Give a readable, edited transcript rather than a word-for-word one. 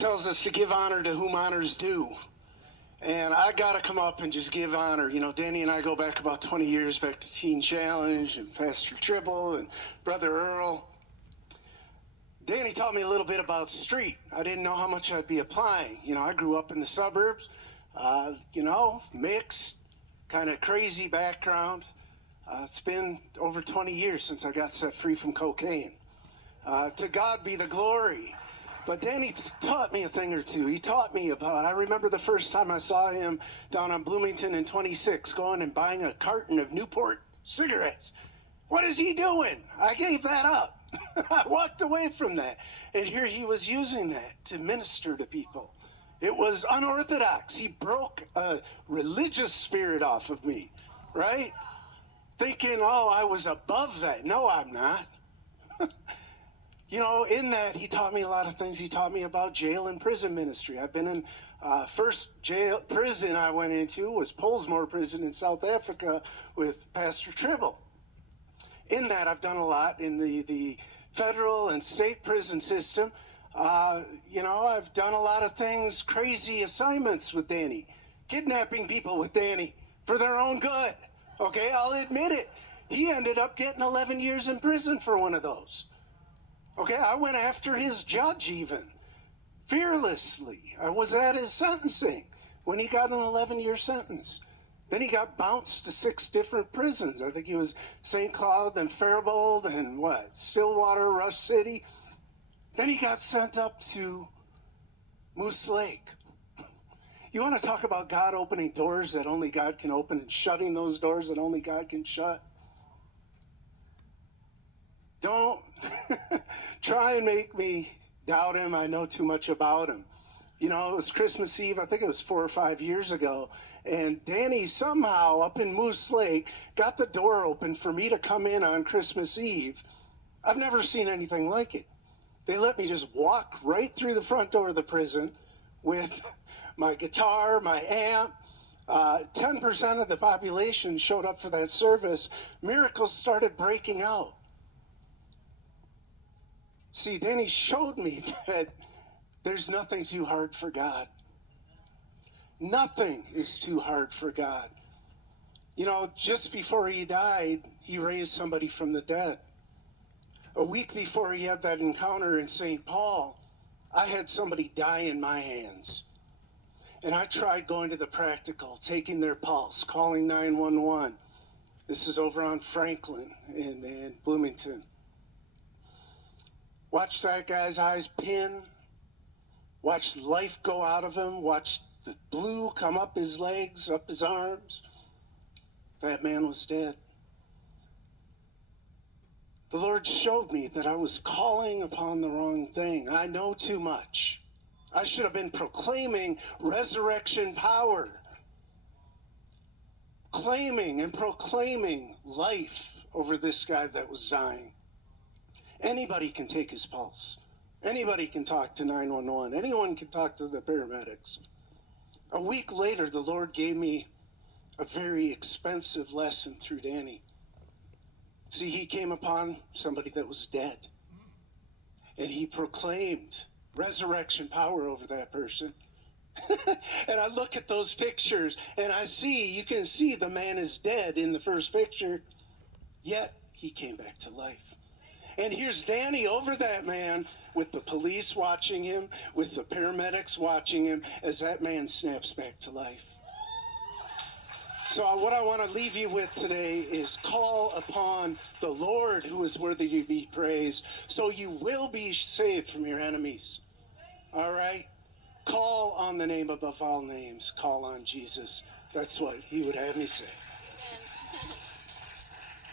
Tells us to give honor to whom honor's due. And I got to come up and just give honor. You know, Danny and I go back about 20 years, back to Teen Challenge and Pastor Tribble and Brother Earl. Danny taught me a little bit about street. I didn't know how much I'd be applying. You know, I grew up in the suburbs, mixed, kind of crazy background. It's been over 20 years since I got set free from cocaine. To God be the glory. But Danny taught me a thing or two. He taught me I remember the first time I saw him down on Bloomington in 26 going and buying a carton of Newport cigarettes. What is he doing? I gave that up. I walked away from that. And here he was using that to minister to people. It was unorthodox. He broke a religious spirit off of me, right? Thinking, I was above that. No, I'm not. You know, in that, he taught me a lot of things. He taught me about jail and prison ministry. I've been in, first prison I went into was Polesmore Prison in South Africa with Pastor Tribble. In that, I've done a lot in the federal and state prison system. I've done a lot of things, crazy assignments with Danny, kidnapping people with Danny for their own good. Okay, I'll admit it. He ended up getting 11 years in prison for one of those. Okay, I went after his judge even, fearlessly. I was at his sentencing when he got an 11-year sentence. Then he got bounced to 6 different prisons. I think he was St. Cloud, then Faribault, and Stillwater, Rush City. Then he got sent up to Moose Lake. You want to talk about God opening doors that only God can open and shutting those doors that only God can shut? Don't try and make me doubt him. I know too much about him. You know, it was Christmas Eve, I think it was 4 or 5 years ago, and Danny somehow up in Moose Lake got the door open for me to come in on Christmas Eve. I've never seen anything like it. They let me just walk right through the front door of the prison with my guitar, my amp. 10% of the population showed up for that service. Miracles started breaking out. See, Danny showed me that there's nothing too hard for God. Nothing is too hard for God. You know, just before he died, he raised somebody from the dead. A week before he had that encounter in St. Paul, I had somebody die in my hands. And I tried going to the practical, taking their pulse, calling 911. This is over on Franklin in Bloomington. Watch that guy's eyes pin. Watch life go out of him. Watch the blue come up his legs, up his arms. That man was dead. The Lord showed me that I was calling upon the wrong thing. I know too much. I should have been proclaiming resurrection power. Claiming and proclaiming life over this guy that was dying. Anybody can take his pulse. Anybody can talk to 911. Anyone can talk to the paramedics. A week later, the Lord gave me a very expensive lesson through Danny. See, he came upon somebody that was dead. And he proclaimed resurrection power over that person. And I look at those pictures and you can see the man is dead in the first picture. Yet he came back to life. And here's Danny over that man with the police watching him, with the paramedics watching him as that man snaps back to life. So what I want to leave you with today is call upon the Lord who is worthy to be praised, so you will be saved from your enemies. All right? Call on the name above all names. Call on Jesus. That's what he would have me say.